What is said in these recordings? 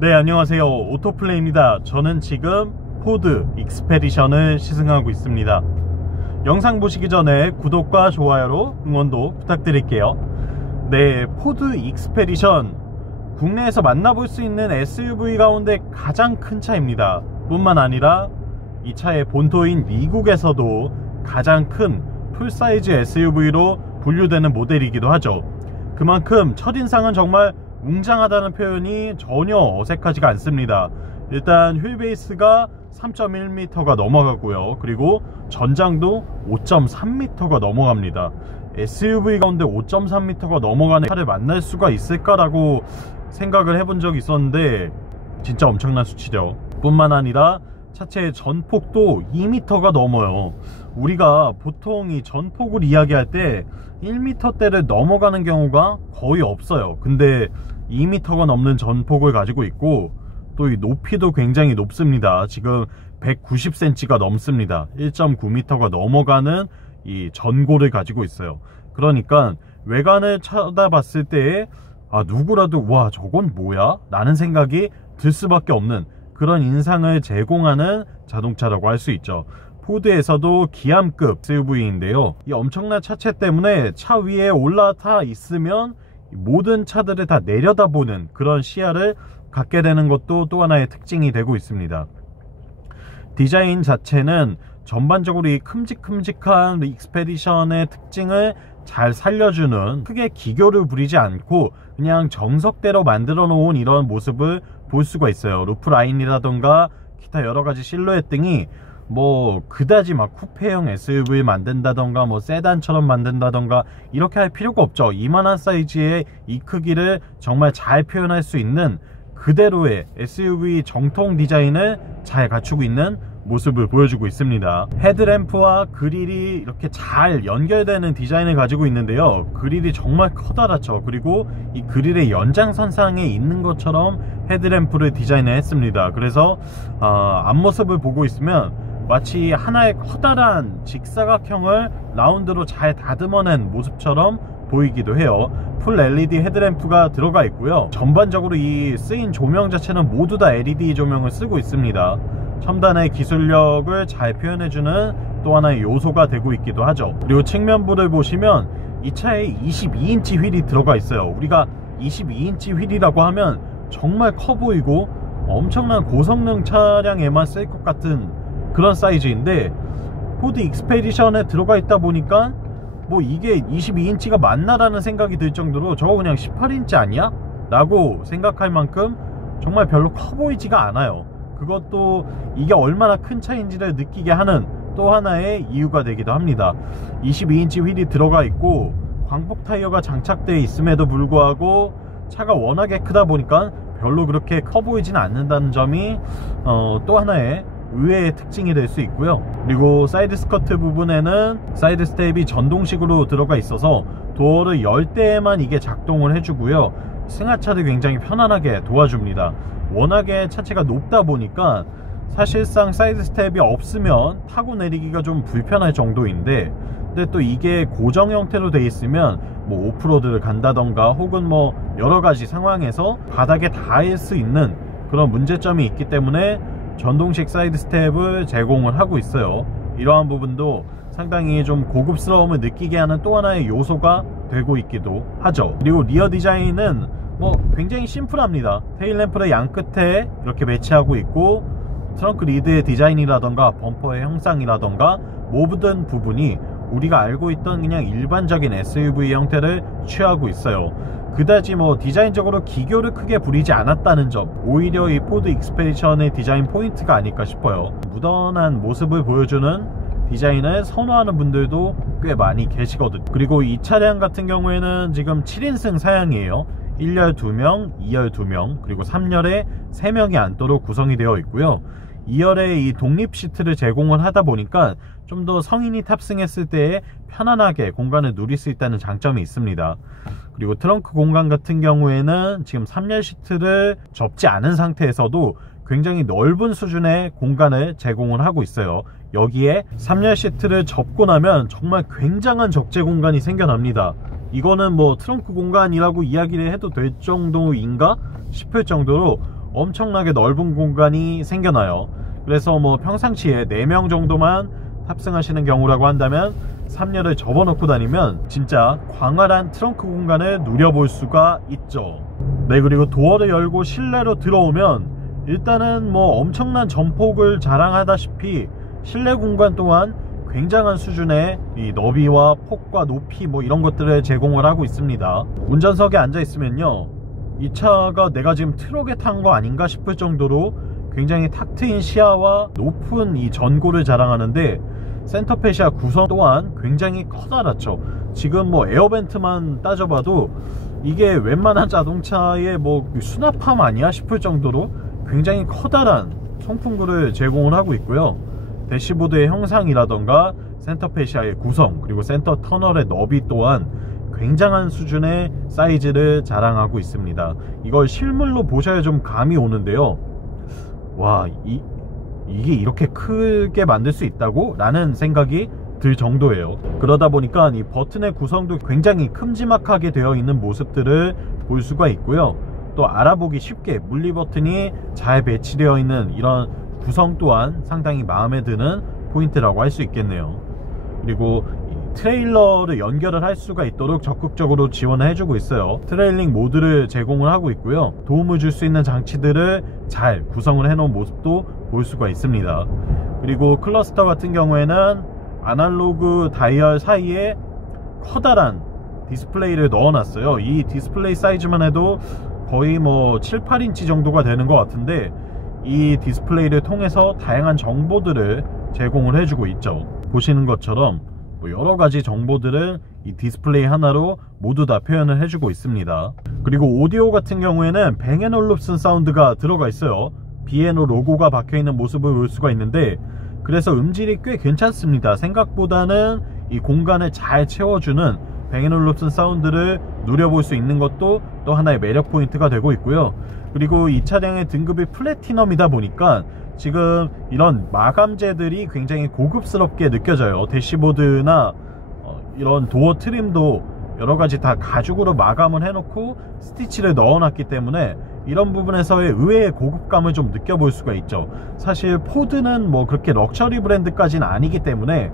네, 안녕하세요. 오토플레이입니다. 저는 지금 포드 익스페디션을 시승하고 있습니다. 영상 보시기 전에 구독과 좋아요로 응원도 부탁드릴게요. 네, 포드 익스페디션 국내에서 만나볼 수 있는 SUV 가운데 가장 큰 차입니다. 뿐만 아니라 이 차의 본토인 미국에서도 가장 큰 풀사이즈 SUV로 분류되는 모델이기도 하죠. 그만큼 첫인상은 정말 웅장하다는 표현이 전혀 어색하지가 않습니다. 일단 휠베이스가 3.1m가 넘어가고요. 그리고 전장도 5.3m가 넘어갑니다. SUV 가운데 5.3m가 넘어가는 차를 만날 수가 있을까라고 생각을 해본 적이 있었는데 진짜 엄청난 수치죠. 뿐만 아니라 차체의 전폭도 2m가 넘어요. 우리가 보통 이 전폭을 이야기할 때 1m대를 넘어가는 경우가 거의 없어요. 근데 2m가 넘는 전폭을 가지고 있고 또 이 높이도 굉장히 높습니다. 지금 190cm가 넘습니다. 1.9m가 넘어가는 이 전고를 가지고 있어요. 그러니까 외관을 쳐다봤을 때 누구라도 와 저건 뭐야? 라는 생각이 들 수밖에 없는 그런 인상을 제공하는 자동차라고 할 수 있죠. 포드에서도 기암급 SUV인데요. 이 엄청난 차체 때문에 차 위에 올라타 있으면 모든 차들을 다 내려다보는 그런 시야를 갖게 되는 것도 또 하나의 특징이 되고 있습니다. 디자인 자체는 전반적으로 이 큼직큼직한 익스페디션의 특징을 잘 살려주는, 크게 기교를 부리지 않고 그냥 정석대로 만들어 놓은 이런 모습을 볼 수가 있어요. 루프 라인이라던가 기타 여러가지 실루엣 등이 뭐 그다지 막 쿠페형 SUV 만든다던가 뭐 세단처럼 만든다던가 이렇게 할 필요가 없죠. 이만한 사이즈의 이 크기를 정말 잘 표현할 수 있는 그대로의 SUV 정통 디자인을 잘 갖추고 있는 모습을 보여주고 있습니다. 헤드램프와 그릴이 이렇게 잘 연결되는 디자인을 가지고 있는데요. 그릴이 정말 커다랗죠. 그리고 이 그릴의 연장선상에 있는 것처럼 헤드램프를 디자인을 했습니다. 그래서 앞모습을 보고 있으면 마치 하나의 커다란 직사각형을 라운드로 잘 다듬어낸 모습처럼 보이기도 해요. 풀 LED 헤드램프가 들어가 있고요. 전반적으로 이 쓰인 조명 자체는 모두 다 LED 조명을 쓰고 있습니다. 첨단의 기술력을 잘 표현해주는 또 하나의 요소가 되고 있기도 하죠. 그리고 측면부를 보시면 이 차에 22인치 휠이 들어가 있어요. 우리가 22인치 휠이라고 하면 정말 커 보이고 엄청난 고성능 차량에만 쓸 것 같은 그런 사이즈인데 포드 익스페디션에 들어가 있다 보니까 뭐 이게 22인치가 맞나라는 생각이 들 정도로 저거 그냥 18인치 아니야? 라고 생각할 만큼 정말 별로 커 보이지가 않아요. 그것도 이게 얼마나 큰 차인지를 느끼게 하는 또 하나의 이유가 되기도 합니다. 22인치 휠이 들어가 있고 광폭 타이어가 장착되어 있음에도 불구하고 차가 워낙에 크다 보니까 별로 그렇게 커 보이지는 않는다는 점이 또 하나의 의외의 특징이 될 수 있고요. 그리고 사이드 스커트 부분에는 사이드 스텝이 전동식으로 들어가 있어서 도어를 열 때에만 이게 작동을 해주고요. 승하차를 굉장히 편안하게 도와줍니다. 워낙에 차체가 높다 보니까 사실상 사이드 스텝이 없으면 타고 내리기가 좀 불편할 정도인데, 근데 또 이게 고정 형태로 돼 있으면 뭐 오프로드를 간다던가 혹은 뭐 여러가지 상황에서 바닥에 닿을 수 있는 그런 문제점이 있기 때문에 전동식 사이드 스텝을 제공을 하고 있어요. 이러한 부분도 상당히 좀 고급스러움을 느끼게 하는 또 하나의 요소가 되고 있기도 하죠. 그리고 리어 디자인은 뭐 굉장히 심플합니다. 테일램프를 양 끝에 이렇게 매치하고 있고 트렁크 리드의 디자인이라던가 범퍼의 형상이라던가 모든 부분이 우리가 알고 있던 그냥 일반적인 SUV 형태를 취하고 있어요. 그다지 뭐 디자인적으로 기교를 크게 부리지 않았다는 점, 오히려 이 포드 익스페디션의 디자인 포인트가 아닐까 싶어요. 무던한 모습을 보여주는 디자인을 선호하는 분들도 꽤 많이 계시거든요. 그리고 이 차량 같은 경우에는 지금 7인승 사양이에요. 1열 2명, 2열 2명, 그리고 3열에 3명이 앉도록 구성이 되어 있고요. 2열에 이 독립 시트를 제공을 하다 보니까 좀 더 성인이 탑승했을 때 편안하게 공간을 누릴 수 있다는 장점이 있습니다. 그리고 트렁크 공간 같은 경우에는 지금 3열 시트를 접지 않은 상태에서도 굉장히 넓은 수준의 공간을 제공을 하고 있어요. 여기에 3열 시트를 접고 나면 정말 굉장한 적재 공간이 생겨납니다. 이거는 뭐 트렁크 공간이라고 이야기를 해도 될 정도인가 싶을 정도로 엄청나게 넓은 공간이 생겨나요. 그래서 뭐 평상시에 4명 정도만 탑승하시는 경우라고 한다면 3열을 접어놓고 다니면 진짜 광활한 트렁크 공간을 누려볼 수가 있죠. 네, 그리고 도어를 열고 실내로 들어오면 일단은 뭐 엄청난 전폭을 자랑하다시피 실내 공간 또한 굉장한 수준의 이 너비와 폭과 높이 뭐 이런 것들을 제공을 하고 있습니다. 운전석에 앉아 있으면요, 이 차가 내가 지금 트럭에 탄 거 아닌가 싶을 정도로 굉장히 탁 트인 시야와 높은 이 전고를 자랑하는데, 센터페시아 구성 또한 굉장히 커다랗죠. 지금 뭐 에어벤트만 따져봐도 이게 웬만한 자동차의 뭐 수납함 아니야 싶을 정도로 굉장히 커다란 송풍구를 제공을 하고 있고요. 대시보드의 형상이라던가 센터페시아의 구성, 그리고 센터 터널의 너비 또한 굉장한 수준의 사이즈를 자랑하고 있습니다. 이걸 실물로 보셔야 좀 감이 오는데요. 와, 이게 이렇게 크게 만들 수 있다고? 라는 생각이 들 정도예요. 그러다 보니까 이 버튼의 구성도 굉장히 큼지막하게 되어 있는 모습들을 볼 수가 있고요. 또 알아보기 쉽게 물리 버튼이 잘 배치되어 있는 이런 구성 또한 상당히 마음에 드는 포인트라고 할 수 있겠네요. 그리고 트레일러를 연결을 할 수가 있도록 적극적으로 지원을 해주고 있어요. 트레일링 모드를 제공을 하고 있고요. 도움을 줄 수 있는 장치들을 잘 구성을 해놓은 모습도 볼 수가 있습니다. 그리고 클러스터 같은 경우에는 아날로그 다이얼 사이에 커다란 디스플레이를 넣어놨어요. 이 디스플레이 사이즈만 해도 거의 뭐 7, 8인치 정도가 되는 것 같은데, 이 디스플레이를 통해서 다양한 정보들을 제공을 해주고 있죠. 보시는 것처럼 뭐 여러가지 정보들을 이 디스플레이 하나로 모두 다 표현을 해주고 있습니다. 그리고 오디오 같은 경우에는 뱅 & 올룹슨 사운드가 들어가 있어요. B&O 로고가 박혀있는 모습을 볼 수가 있는데, 그래서 음질이 꽤 괜찮습니다. 생각보다는 이 공간을 잘 채워주는 뱅 & 올룹슨 사운드를 누려볼 수 있는 것도 또 하나의 매력 포인트가 되고 있고요. 그리고 이 차량의 등급이 플래티넘이다 보니까 지금 이런 마감재들이 굉장히 고급스럽게 느껴져요. 대시보드나 이런 도어 트림도 여러가지 다 가죽으로 마감을 해놓고 스티치를 넣어놨기 때문에 이런 부분에서의 의외의 고급감을 좀 느껴볼 수가 있죠. 사실 포드는 뭐 그렇게 럭셔리 브랜드까지는 아니기 때문에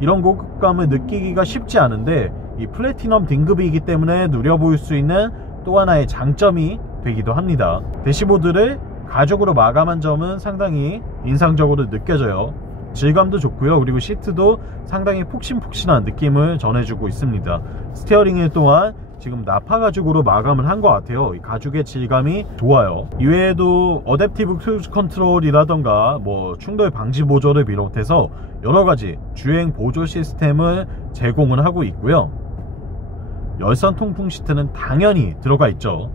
이런 고급감을 느끼기가 쉽지 않은데, 이 플래티넘 등급이기 때문에 누려볼 수 있는 또 하나의 장점이 되기도 합니다. 대시보드를 가죽으로 마감한 점은 상당히 인상적으로 느껴져요. 질감도 좋고요. 그리고 시트도 상당히 푹신푹신한 느낌을 전해주고 있습니다. 스티어링 또한 지금 나파 가죽으로 마감을 한 것 같아요. 이 가죽의 질감이 좋아요. 이외에도 어댑티브 크루즈 컨트롤이라던가 뭐 충돌 방지 보조를 비롯해서 여러가지 주행 보조 시스템을 제공을 하고 있고요. 열선 통풍 시트는 당연히 들어가 있죠.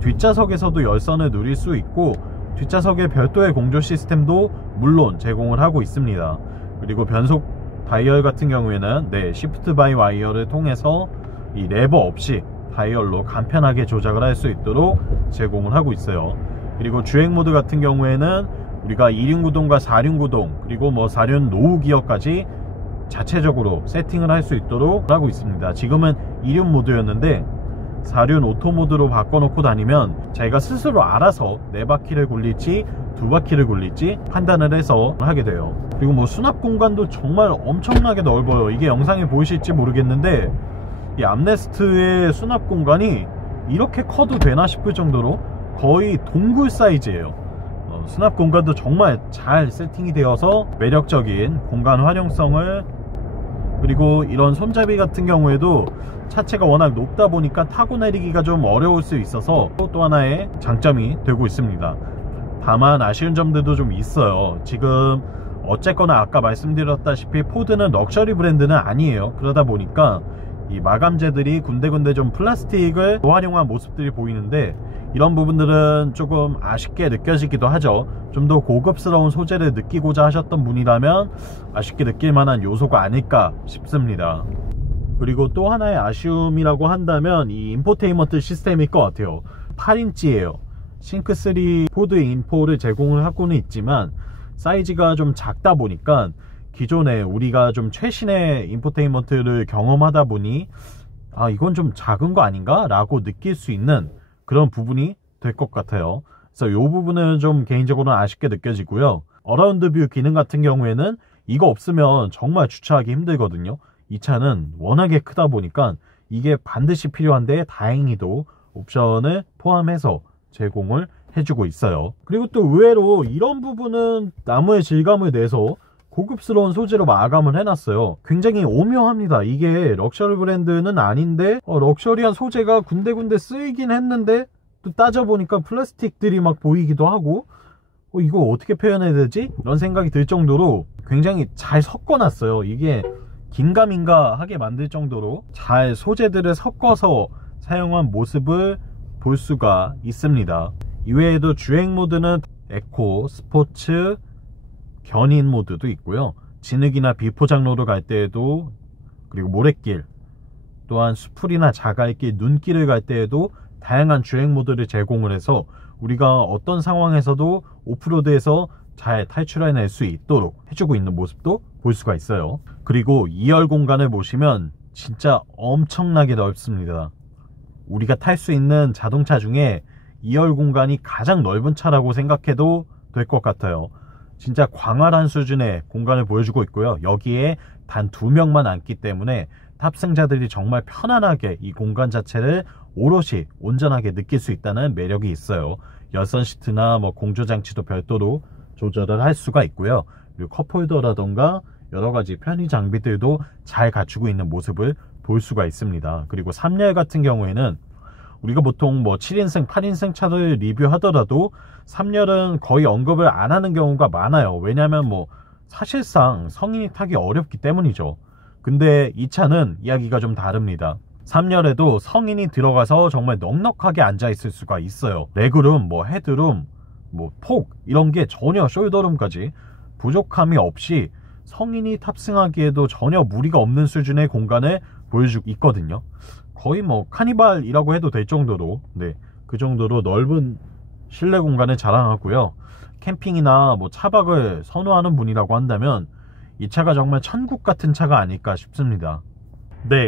뒷좌석에서도 열선을 누릴 수 있고, 뒷좌석에 별도의 공조 시스템도 물론 제공을 하고 있습니다. 그리고 변속 다이얼 같은 경우에는 시프트 바이 와이어를 통해서 이 레버 없이 다이얼로 간편하게 조작을 할 수 있도록 제공을 하고 있어요. 그리고 주행 모드 같은 경우에는 우리가 2륜 구동과 4륜 구동, 그리고 뭐 4륜 노후 기어까지 자체적으로 세팅을 할 수 있도록 하고 있습니다. 지금은 2륜 모드였는데 4륜 오토 모드로 바꿔놓고 다니면 자기가 스스로 알아서 4바퀴를 굴릴지 2바퀴를 굴릴지 판단을 해서 하게 돼요. 그리고 뭐 수납 공간도 정말 엄청나게 넓어요. 이게 영상에 보이실지 모르겠는데 이 암레스트의 수납 공간이 이렇게 커도 되나 싶을 정도로 거의 동굴 사이즈예요. 수납 공간도 정말 잘 세팅이 되어서 매력적인 공간 활용성을, 그리고 이런 손잡이 같은 경우에도 차체가 워낙 높다 보니까 타고 내리기가 좀 어려울 수 있어서 또 하나의 장점이 되고 있습니다. 다만 아쉬운 점들도 좀 있어요. 지금 어쨌거나 아까 말씀드렸다시피 포드는 럭셔리 브랜드는 아니에요. 그러다 보니까 이 마감재들이 군데군데 좀 플라스틱을 활용한 모습들이 보이는데, 이런 부분들은 조금 아쉽게 느껴지기도 하죠. 좀 더 고급스러운 소재를 느끼고자 하셨던 분이라면 아쉽게 느낄 만한 요소가 아닐까 싶습니다. 그리고 또 하나의 아쉬움이라고 한다면 이 인포테인먼트 시스템일 것 같아요. 8인치예요 싱크3 포드 인포를 제공을 하고는 있지만 사이즈가 좀 작다 보니까 기존에 우리가 좀 최신의 인포테인먼트를 경험하다 보니 이건 좀 작은 거 아닌가? 라고 느낄 수 있는 그런 부분이 될 것 같아요. 그래서 이 부분은 좀 개인적으로는 아쉽게 느껴지고요. 어라운드 뷰 기능 같은 경우에는 이거 없으면 정말 주차하기 힘들거든요. 이 차는 워낙에 크다 보니까 이게 반드시 필요한데 다행히도 옵션을 포함해서 제공을 해주고 있어요. 그리고 또 의외로 이런 부분은 나무의 질감을 내서 고급스러운 소재로 마감을 해놨어요. 굉장히 오묘합니다. 이게 럭셔리 브랜드는 아닌데 럭셔리한 소재가 군데군데 쓰이긴 했는데 또 따져보니까 플라스틱들이 막 보이기도 하고 이거 어떻게 표현해야 되지? 이런 생각이 들 정도로 굉장히 잘 섞어놨어요. 이게 긴가민가 하게 만들 정도로 잘 소재들을 섞어서 사용한 모습을 볼 수가 있습니다. 이외에도 주행 모드는 에코, 스포츠, 견인 모드도 있고요. 진흙이나 비포장로로 갈 때에도, 그리고 모래길, 또한 수풀이나 자갈길, 눈길을 갈 때에도 다양한 주행 모드를 제공을 해서 우리가 어떤 상황에서도 오프로드에서 잘 탈출해낼 수 있도록 해주고 있는 모습도 볼 수가 있어요. 그리고 2열 공간을 보시면 진짜 엄청나게 넓습니다. 우리가 탈 수 있는 자동차 중에 2열 공간이 가장 넓은 차라고 생각해도 될 것 같아요. 진짜 광활한 수준의 공간을 보여주고 있고요. 여기에 단 2명만 앉기 때문에 탑승자들이 정말 편안하게 이 공간 자체를 오롯이 온전하게 느낄 수 있다는 매력이 있어요. 열선 시트나 공조장치도 별도로 조절을 할 수가 있고요. 그리고 컵홀더라던가 여러가지 편의 장비들도 잘 갖추고 있는 모습을 볼 수가 있습니다. 그리고 3열 같은 경우에는 우리가 보통 7인승, 8인승 차를 리뷰하더라도 3열은 거의 언급을 안 하는 경우가 많아요. 왜냐하면 사실상 성인이 타기 어렵기 때문이죠. 근데 이 차는 이야기가 좀 다릅니다. 3열에도 성인이 들어가서 정말 넉넉하게 앉아 있을 수가 있어요. 레그룸, 헤드룸, 폭 이런 게 전혀 숄더룸까지 부족함이 없이 성인이 탑승하기에도 전혀 무리가 없는 수준의 공간을 보여주고 있거든요. 거의 카니발이라고 해도 될 정도로 그 정도로 넓은 실내 공간을 자랑하고요. 캠핑이나 차박을 선호하는 분이라고 한다면 이 차가 정말 천국 같은 차가 아닐까 싶습니다.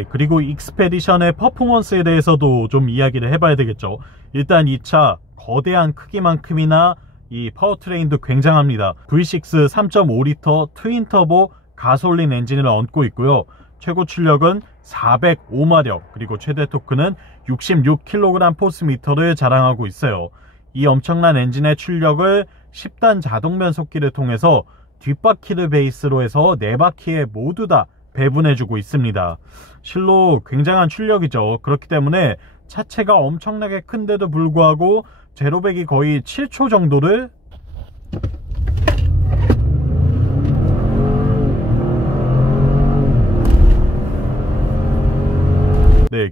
그리고 익스페디션의 퍼포먼스에 대해서도 좀 이야기를 해봐야 되겠죠. 일단 이 차 거대한 크기만큼이나 이 파워트레인도 굉장합니다. V6 3.5리터 트윈터보 가솔린 엔진을 얹고 있고요. 최고 출력은 405마력, 그리고 최대 토크는 66kg 포스미터를 자랑하고 있어요. 이 엄청난 엔진의 출력을 10단 자동 변속기를 통해서 뒷바퀴를 베이스로 해서 4바퀴에 모두 다 배분해주고 있습니다. 실로 굉장한 출력이죠. 그렇기 때문에 차체가 엄청나게 큰데도 불구하고 제로백이 거의 7초 정도를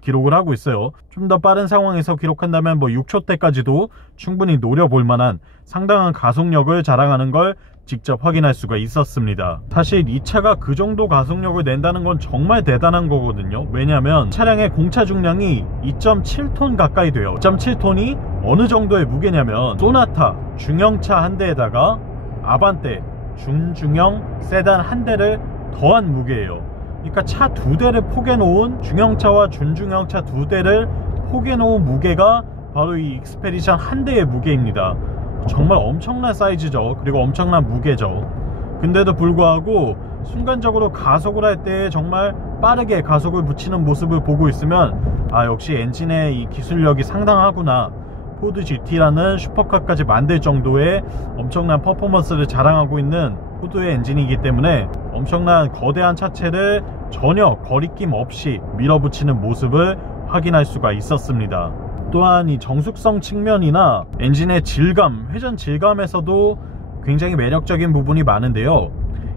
기록을 하고 있어요. 좀 더 빠른 상황에서 기록한다면 6초대까지도 충분히 노려볼 만한 상당한 가속력을 자랑하는 걸 직접 확인할 수가 있었습니다. 사실 이 차가 그 정도 가속력을 낸다는 건 정말 대단한 거거든요. 왜냐면 차량의 공차 중량이 2.7톤 가까이 돼요. 2.7톤이 어느 정도의 무게냐면 소나타 중형차 한 대에다가 아반떼 중중형 세단 한 대를 더한 무게예요. 그러니까 차 2대를 포개놓은 중형차와 준중형차 2대를 포개놓은 무게가 바로 이 익스페디션 한 대의 무게입니다. 정말 엄청난 사이즈죠. 그리고 엄청난 무게죠. 근데도 불구하고 순간적으로 가속을 할 때 정말 빠르게 가속을 붙이는 모습을 보고 있으면 역시 엔진의 이 기술력이 상당하구나. 포드 GT라는 슈퍼카까지 만들 정도의 엄청난 퍼포먼스를 자랑하고 있는 포드의 엔진이기 때문에 엄청난 거대한 차체를 전혀 거리낌 없이 밀어붙이는 모습을 확인할 수가 있었습니다. 또한 이 정숙성 측면이나 엔진의 질감, 회전 질감에서도 굉장히 매력적인 부분이 많은데요.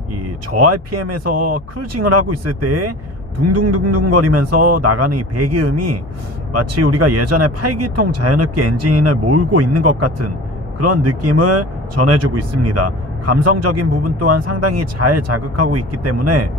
이 저RPM에서 크루징을 하고 있을 때 둥둥둥둥 거리면서 나가는 이 배기음이 마치 우리가 예전에 8기통 자연흡기 엔진을 몰고 있는 것 같은 그런 느낌을 전해주고 있습니다. 감성적인 부분 또한 상당히 잘 자극하고 있기 때문에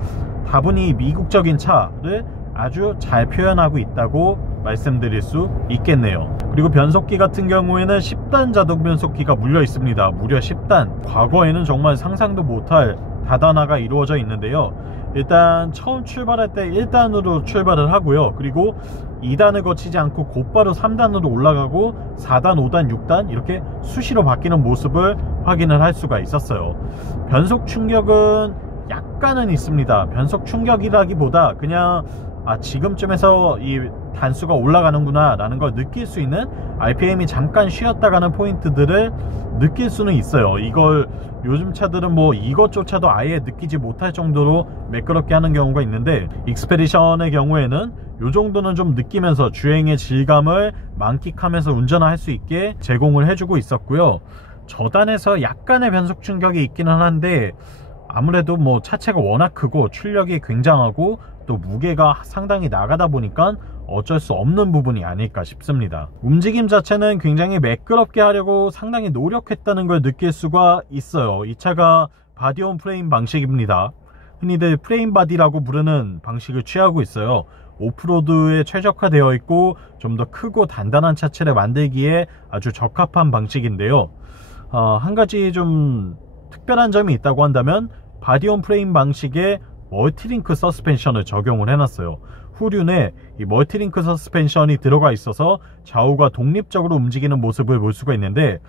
다분히 미국적인 차를 아주 잘 표현하고 있다고 말씀드릴 수 있겠네요. 그리고 변속기 같은 경우에는 10단 자동 변속기가 물려 있습니다. 무려 10단. 과거에는 정말 상상도 못할 다단화가 이루어져 있는데요. 일단 처음 출발할 때 1단으로 출발을 하고요. 그리고 2단을 거치지 않고 곧바로 3단으로 올라가고 4단, 5단, 6단 이렇게 수시로 바뀌는 모습을 확인을 할 수가 있었어요. 변속 충격은 약간은 있습니다. 변속 충격이라기보다 그냥 지금쯤에서 이 단수가 올라가는구나 라는 걸 느낄 수 있는, RPM이 잠깐 쉬었다 가는 포인트들을 느낄 수는 있어요. 이걸 요즘 차들은 뭐 이것조차도 아예 느끼지 못할 정도로 매끄럽게 하는 경우가 있는데, 익스페디션의 경우에는 요 정도는 좀 느끼면서 주행의 질감을 만끽하면서 운전을 할 수 있게 제공을 해주고 있었고요. 저단에서 약간의 변속 충격이 있기는 한데, 아무래도 뭐 차체가 워낙 크고 출력이 굉장하고 또 무게가 상당히 나가다 보니까 어쩔 수 없는 부분이 아닐까 싶습니다. 움직임 자체는 굉장히 매끄럽게 하려고 상당히 노력했다는 걸 느낄 수가 있어요. 이 차가 바디온 프레임 방식입니다. 흔히들 프레임 바디라고 부르는 방식을 취하고 있어요. 오프로드에 최적화되어 있고 좀 더 크고 단단한 차체를 만들기에 아주 적합한 방식인데요. 한 가지 좀 특별한 점이 있다고 한다면, 바디온 프레임 방식의 멀티링크 서스펜션을 적용을 해놨어요. 후륜에 이 멀티링크 서스펜션이 들어가 있어서 좌우가 독립적으로 움직이는 모습을 볼 수가 있는데,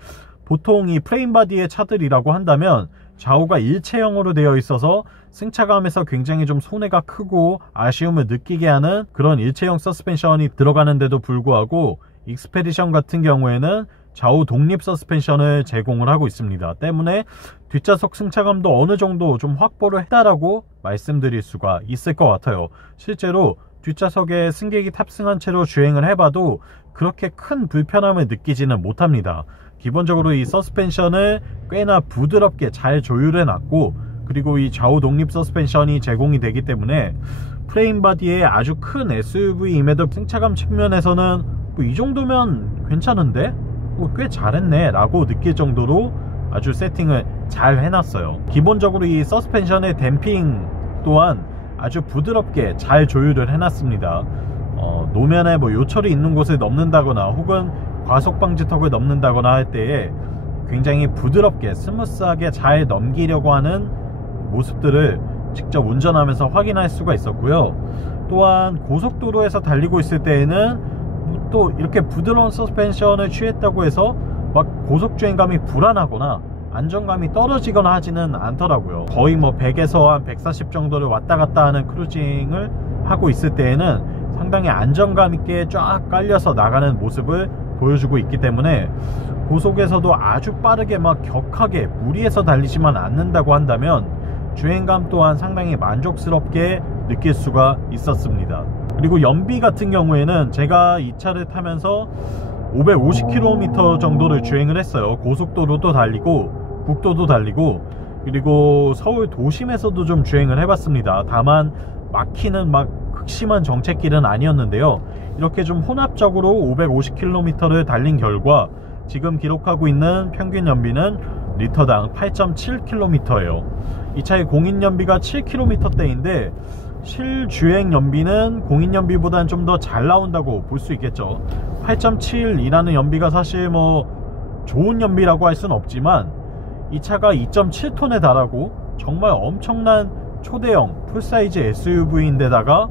보통 이 프레임 바디의 차들이라고 한다면 좌우가 일체형으로 되어 있어서 승차감에서 굉장히 좀 손해가 크고 아쉬움을 느끼게 하는 그런 일체형 서스펜션이 들어가는데도 불구하고, 익스페디션 같은 경우에는 좌우 독립 서스펜션을 제공을 하고 있습니다. 때문에 뒷좌석 승차감도 어느 정도 좀 확보를 했다라고 말씀드릴 수가 있을 것 같아요. 실제로 뒷좌석에 승객이 탑승한 채로 주행을 해봐도 그렇게 큰 불편함을 느끼지는 못합니다. 기본적으로 이 서스펜션을 꽤나 부드럽게 잘 조율해 놨고, 그리고 이 좌우 독립 서스펜션이 제공이 되기 때문에 프레임 바디의 아주 큰 SUV임에도 승차감 측면에서는 뭐 이 정도면 괜찮은데? 꽤 잘했네 라고 느낄 정도로 아주 세팅을 잘 해놨어요. 기본적으로 이 서스펜션의 댐핑 또한 아주 부드럽게 잘 조율을 해놨습니다. 노면에 뭐 요철이 있는 곳을 넘는다거나 혹은 과속방지턱을 넘는다거나 할 때에 굉장히 부드럽게 스무스하게 잘 넘기려고 하는 모습들을 직접 운전하면서 확인할 수가 있었고요. 또한 고속도로에서 달리고 있을 때에는 또 이렇게 부드러운 서스펜션을 취했다고 해서 막 고속주행감이 불안하거나 안정감이 떨어지거나 하지는 않더라고요. 거의 뭐 100에서 한 140 정도를 왔다 갔다 하는 크루징을 하고 있을 때에는 상당히 안정감 있게 쫙 깔려서 나가는 모습을 보여주고 있기 때문에, 고속에서도 아주 빠르게 막 격하게 무리해서 달리지만 않는다고 한다면 주행감 또한 상당히 만족스럽게 느낄 수가 있었습니다. 그리고 연비 같은 경우에는 제가 이 차를 타면서 550km 정도를 주행을 했어요. 고속도로도 달리고 국도도 달리고, 그리고 서울 도심에서도 좀 주행을 해봤습니다. 다만 막히는 막 극심한 정체길은 아니었는데요. 이렇게 좀 혼합적으로 550km를 달린 결과 지금 기록하고 있는 평균 연비는 리터당 8.7km예요. 이 차의 공인연비가 7km대인데 실주행 연비는 공인연비보다는 좀 더 잘 나온다고 볼 수 있겠죠. 8.7이라는 연비가 사실 뭐 좋은 연비라고 할 수는 없지만, 이 차가 2.7톤에 달하고 정말 엄청난 초대형 풀사이즈 SUV인데다가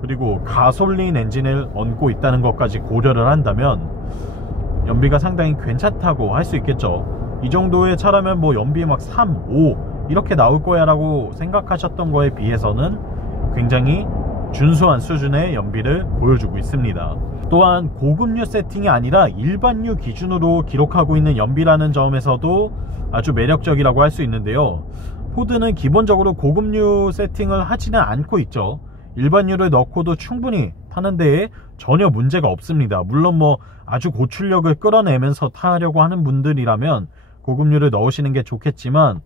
그리고 가솔린 엔진을 얹고 있다는 것까지 고려를 한다면 연비가 상당히 괜찮다고 할 수 있겠죠. 이 정도의 차라면 뭐 연비 막 3, 5 이렇게 나올 거야 라고 생각하셨던 거에 비해서는 굉장히 준수한 수준의 연비를 보여주고 있습니다. 또한 고급류 세팅이 아니라 일반류 기준으로 기록하고 있는 연비라는 점에서도 아주 매력적이라고 할 수 있는데요. 포드는 기본적으로 고급류 세팅을 하지는 않고 있죠. 일반유를 넣고도 충분히 타는 데에 전혀 문제가 없습니다. 물론 뭐 아주 고출력을 끌어내면서 타려고 하는 분들이라면 고급유를 넣으시는 게 좋겠지만,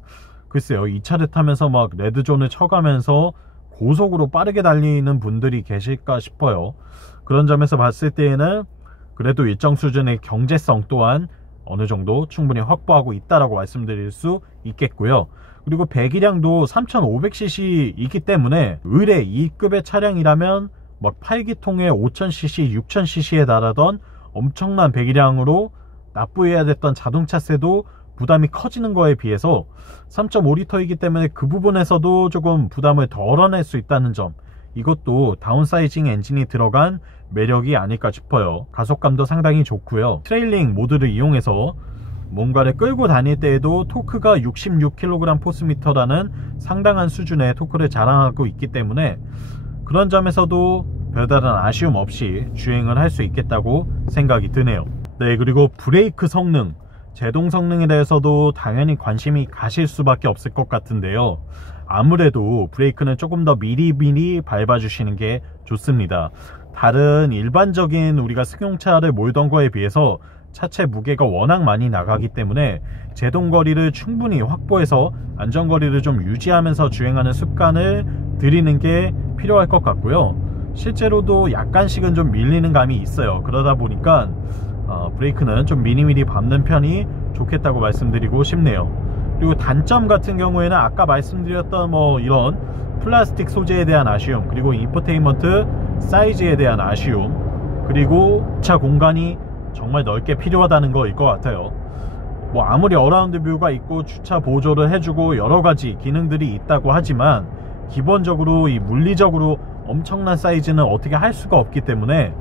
글쎄요, 이 차를 타면서 막 레드존을 쳐가면서 고속으로 빠르게 달리는 분들이 계실까 싶어요. 그런 점에서 봤을 때에는 그래도 일정 수준의 경제성 또한 어느 정도 충분히 확보하고 있다라고 말씀드릴 수 있겠고요. 그리고 배기량도 3500cc 이기 때문에 의뢰 2급의 차량이라면 막 8기통에 5000cc, 6000cc에 달하던 엄청난 배기량으로 납부해야 됐던 자동차세도 부담이 커지는 거에 비해서 3.5L이기 때문에 그 부분에서도 조금 부담을 덜어낼 수 있다는 점, 이것도 다운사이징 엔진이 들어간 매력이 아닐까 싶어요. 가속감도 상당히 좋고요. 트레일링 모드를 이용해서 뭔가를 끌고 다닐 때에도 토크가 66kg 포스미터라는 상당한 수준의 토크를 자랑하고 있기 때문에 그런 점에서도 별다른 아쉬움 없이 주행을 할 수 있겠다고 생각이 드네요. 네, 그리고 브레이크 성능, 제동 성능에 대해서도 당연히 관심이 가실 수밖에 없을 것 같은데요. 아무래도 브레이크는 조금 더 미리미리 밟아주시는 게 좋습니다. 다른 일반적인 우리가 승용차를 몰던 거에 비해서 차체 무게가 워낙 많이 나가기 때문에 제동거리를 충분히 확보해서 안전거리를 좀 유지하면서 주행하는 습관을 들이는 게 필요할 것 같고요. 실제로도 약간씩은 좀 밀리는 감이 있어요. 그러다 보니까 브레이크는 좀 미리미리 밟는 편이 좋겠다고 말씀드리고 싶네요. 그리고 단점 같은 경우에는 아까 말씀드렸던 이런 플라스틱 소재에 대한 아쉬움, 그리고 인포테인먼트 사이즈에 대한 아쉬움, 그리고 차 공간이 정말 넓게 필요하다는 거일 것 같아요. 아무리 어라운드 뷰가 있고 주차 보조를 해주고 여러가지 기능들이 있다고 하지만 기본적으로 이 물리적으로 엄청난 사이즈는 어떻게 할 수가 없기 때문에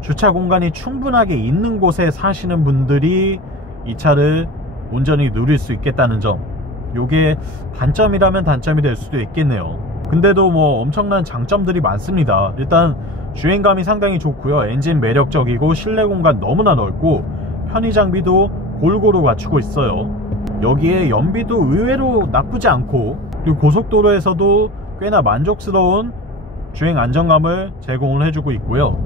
주차 공간이 충분하게 있는 곳에 사시는 분들이 이 차를 온전히 누릴 수 있겠다는 점, 요게 단점이라면 단점이 될 수도 있겠네요. 근데도 엄청난 장점들이 많습니다. 일단 주행감이 상당히 좋고요. 엔진 매력적이고 실내 공간 너무나 넓고 편의 장비도 골고루 갖추고 있어요. 여기에 연비도 의외로 나쁘지 않고, 그리고 고속도로에서도 꽤나 만족스러운 주행 안정감을 제공을 해주고 있고요.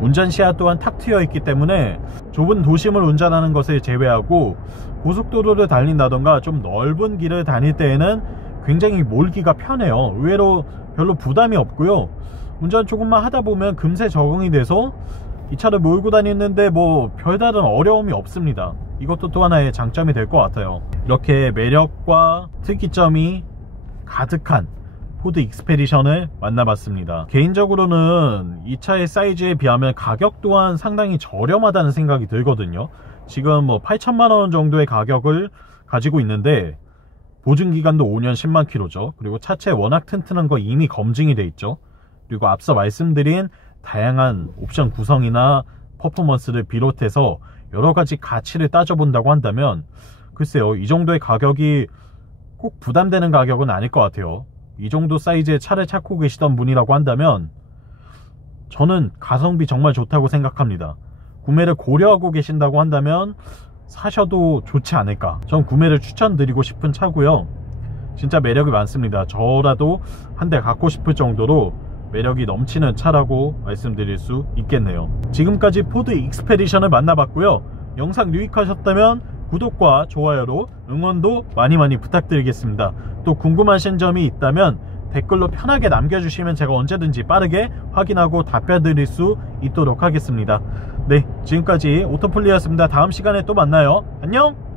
운전 시야 또한 탁 트여 있기 때문에 좁은 도심을 운전하는 것을 제외하고 고속도로를 달린다던가 좀 넓은 길을 다닐 때에는 굉장히 몰기가 편해요. 의외로 별로 부담이 없고요. 운전 조금만 하다 보면 금세 적응이 돼서 이 차를 몰고 다니는데 별다른 어려움이 없습니다. 이것도 또 하나의 장점이 될 것 같아요. 이렇게 매력과 특이점이 가득한 포드 익스페디션을 만나봤습니다. 개인적으로는 이 차의 사이즈에 비하면 가격 또한 상당히 저렴하다는 생각이 들거든요. 지금 8천만원 정도의 가격을 가지고 있는데 보증기간도 5년 10만 킬로죠. 그리고 차체 워낙 튼튼한 거 이미 검증이 돼 있죠. 그리고 앞서 말씀드린 다양한 옵션 구성이나 퍼포먼스를 비롯해서 여러가지 가치를 따져본다고 한다면 글쎄요, 이 정도의 가격이 꼭 부담되는 가격은 아닐 것 같아요. 이 정도 사이즈의 차를 찾고 계시던 분이라고 한다면 저는 가성비 정말 좋다고 생각합니다. 구매를 고려하고 계신다고 한다면 사셔도 좋지 않을까. 전 구매를 추천드리고 싶은 차고요. 진짜 매력이 많습니다. 저라도 한 대 갖고 싶을 정도로 매력이 넘치는 차라고 말씀드릴 수 있겠네요. 지금까지 포드 익스페디션을 만나봤고요. 영상 유익하셨다면 구독과 좋아요로 응원도 많이 부탁드리겠습니다. 또 궁금하신 점이 있다면 댓글로 편하게 남겨주시면 제가 언제든지 빠르게 확인하고 답변 드릴 수 있도록 하겠습니다. 네, 지금까지 오토플리였습니다. 다음 시간에 또 만나요. 안녕!